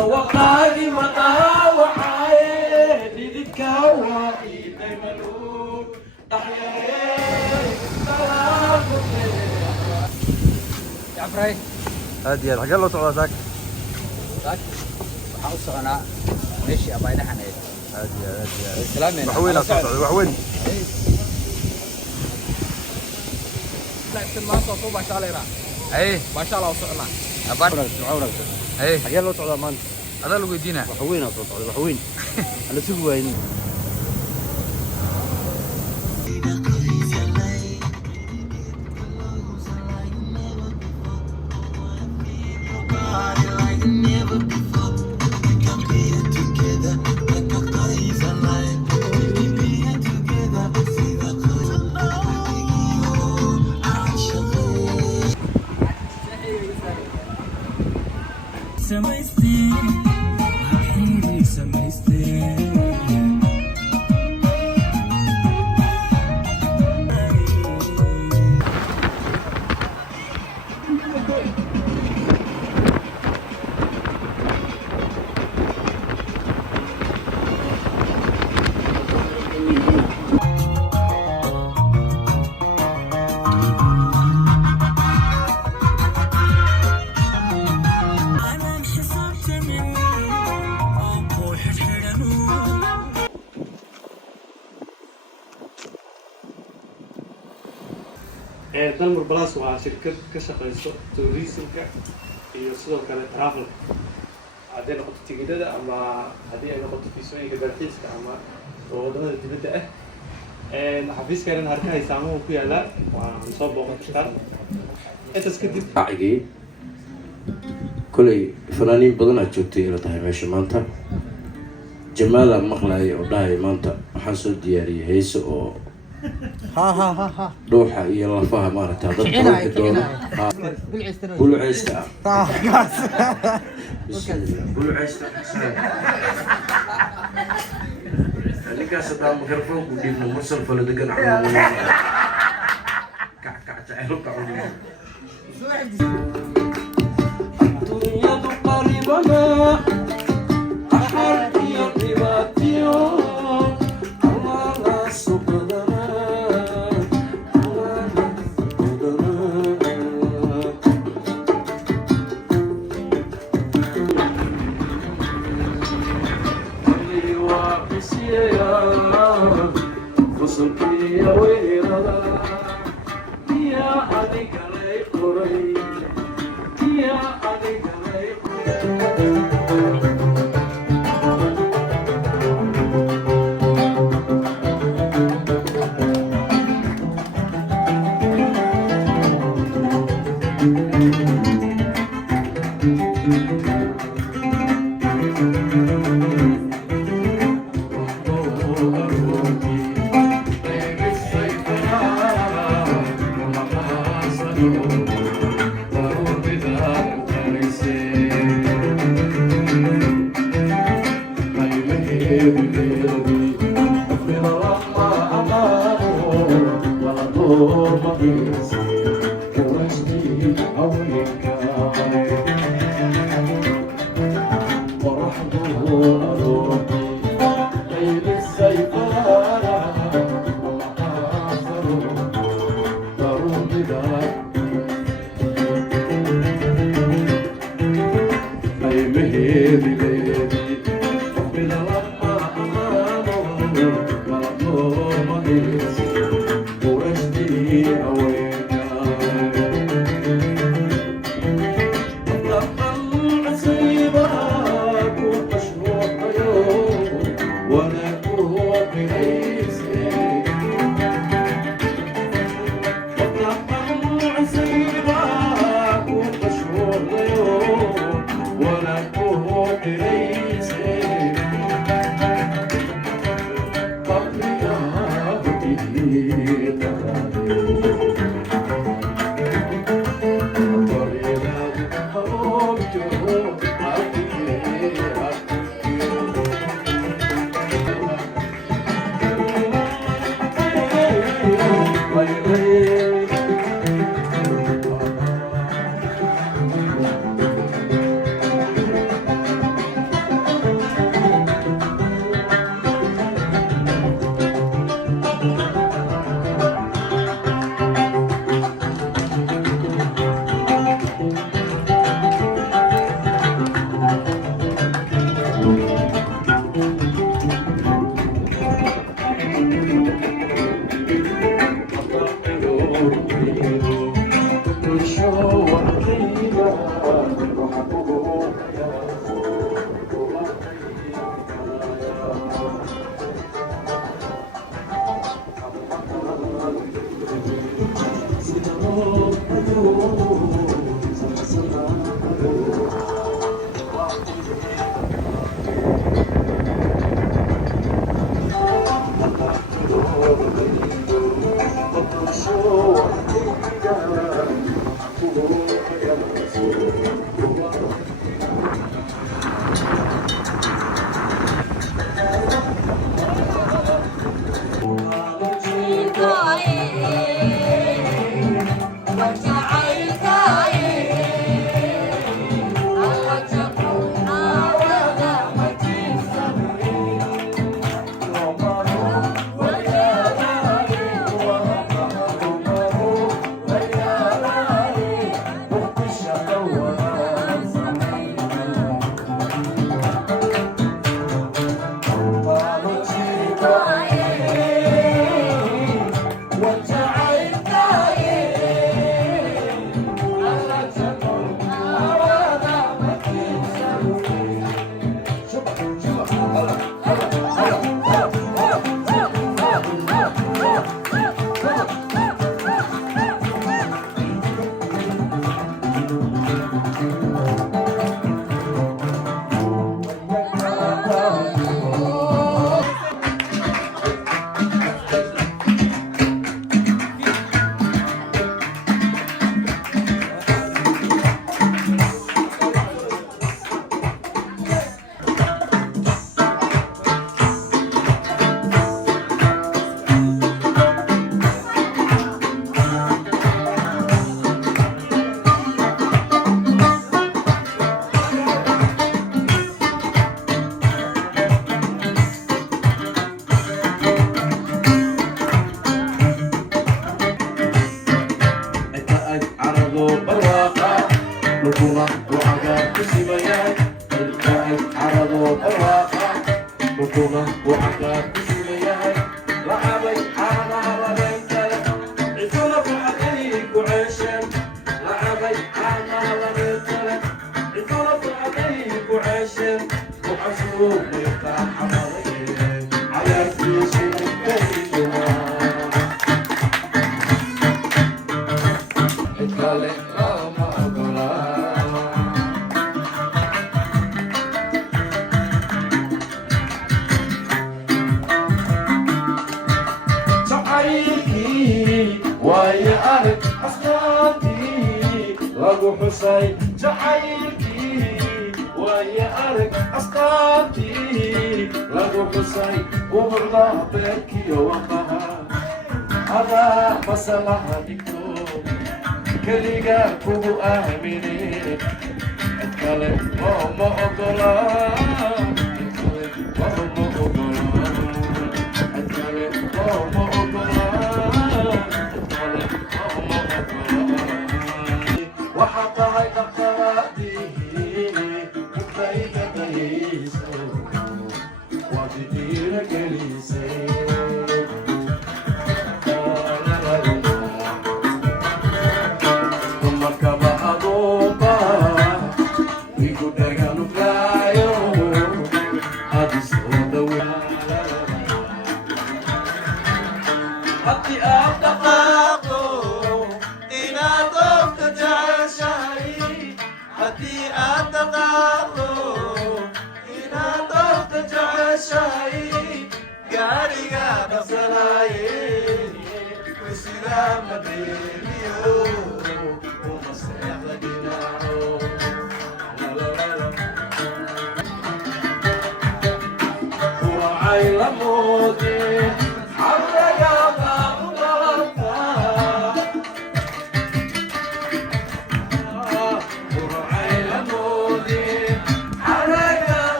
وقادي مطاوع لذيك وائد ملوك يا عفراي هادي هذا حق الله تعالى ذاك waxaan u soconaa meeshii abaydhaxaneed هادي islaameen وحوين وحوين laakiin maanta soo baashaalayna baashaala u soconaa abaan حق الله تعالى مان adaa lagu weydiinaa وحوين وحوين أنا سوق وين dalmar balaas waa shirkad ka shaqeyso tourismka iyo sidoo kale travel hadday noqoto tigidhada ama haddii ay noqoto fiisooyinka dalxiiska ama wadamada dibadda ah xafiiskan harkahay saamuhu ku yaalaa waa soo booqan kartaan intaas kadib عقيد كلي فنانين بدنا جوتي إلى تهي ماشي مانتا جمالا مقلاي وداي مانتا حنسو دياري هيسو أو ها روحا يلا فاهم أنا تهدد كل عيستا كل عيستا اللي كاسة دام ميكروفون ودينا مرسل فلدقن عمو كعكع تعالوا كعوني الدنيا قريبنا أحد يقرباتيو الله لا سبحانه وصلتي ويرا يا عليك عليك قري يا عليك عليك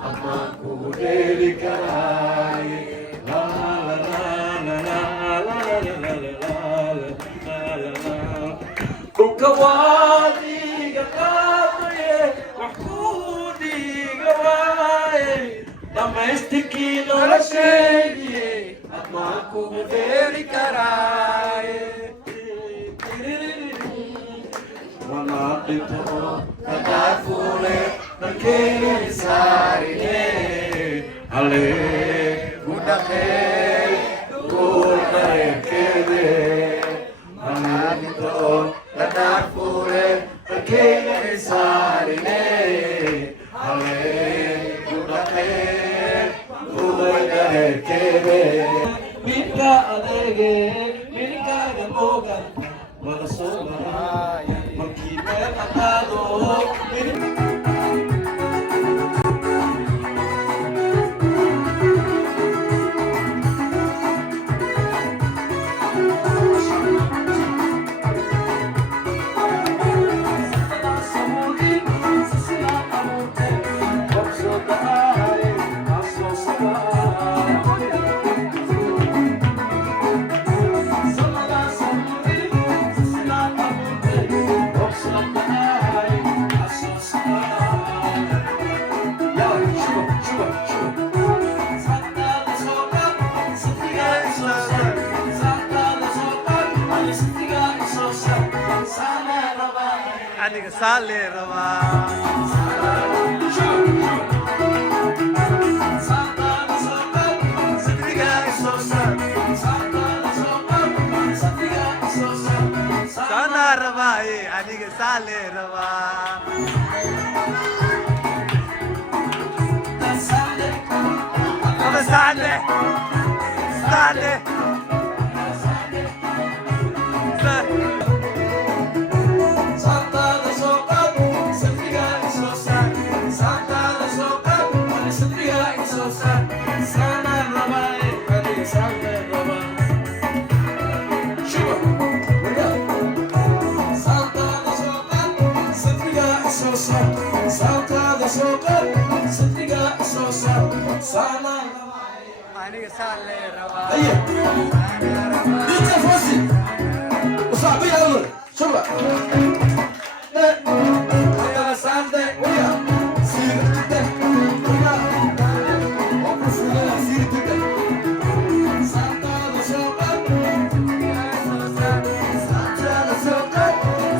Aku heli karaaye la la la la la la la la la dhulka waadiga qaadaye wax kuu dhiiga waaye dhamaystirkii noloshaydiye admaan kugu heli karaaye wanadhinto kadaafule dalkeeni saarine ale gudhaqe gudarekeede wanadhinto kadaafule dalkeeni saarine ale gudhaqe gudarekeede midka adeege minikaaga moogan wada soo maray markii meel aqaado Adiga sale raba. Sana raba adiga sale raba. Ama sale. Sale. Aniga sale raba. Aye. DJ Fossi. Usabi yalur. Coba. Kita santai. Uya. Sir kita. Uya. Oku sudah sir kita. Santa da sokat. Santa da sokat.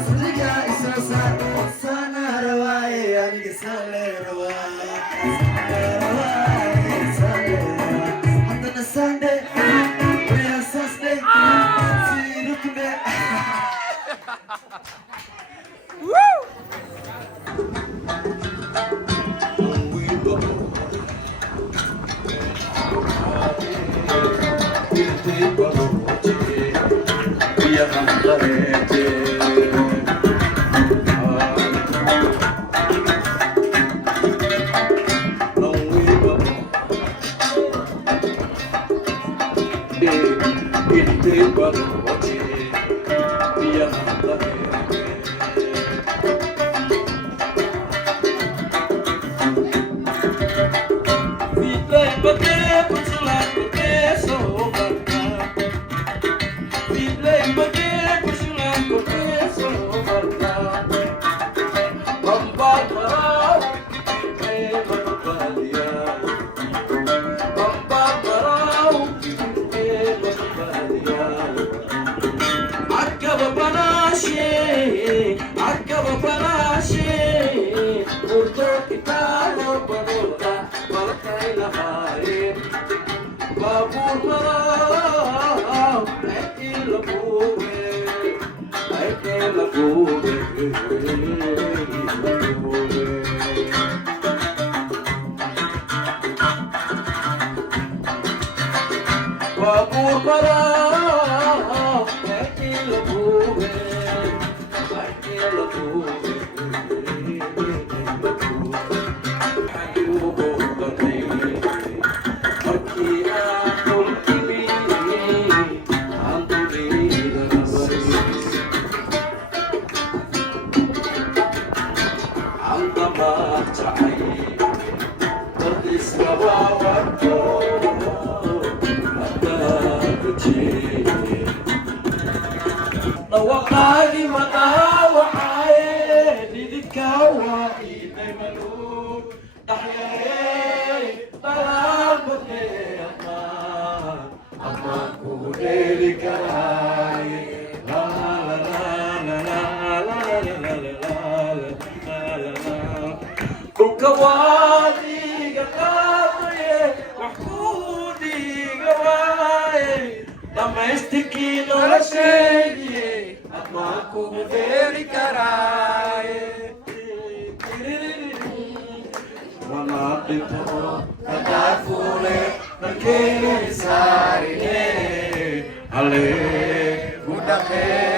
Sriga isosa. Sana rawai aniga sale raba. Sunday, we are Sunday. See you today. Woo! Anta ma chai, but this وقالي مقاوعي للكواعي دايما أحياي طلبتني أما كوني كراي لا لا لا لا لا لا لا لا الكوالي قطعي وحكودي قواي لما يشتكي له شيء أطمعكم غير كراي وانا بنتو فتعرفوني مكيني ساري عليه ودخل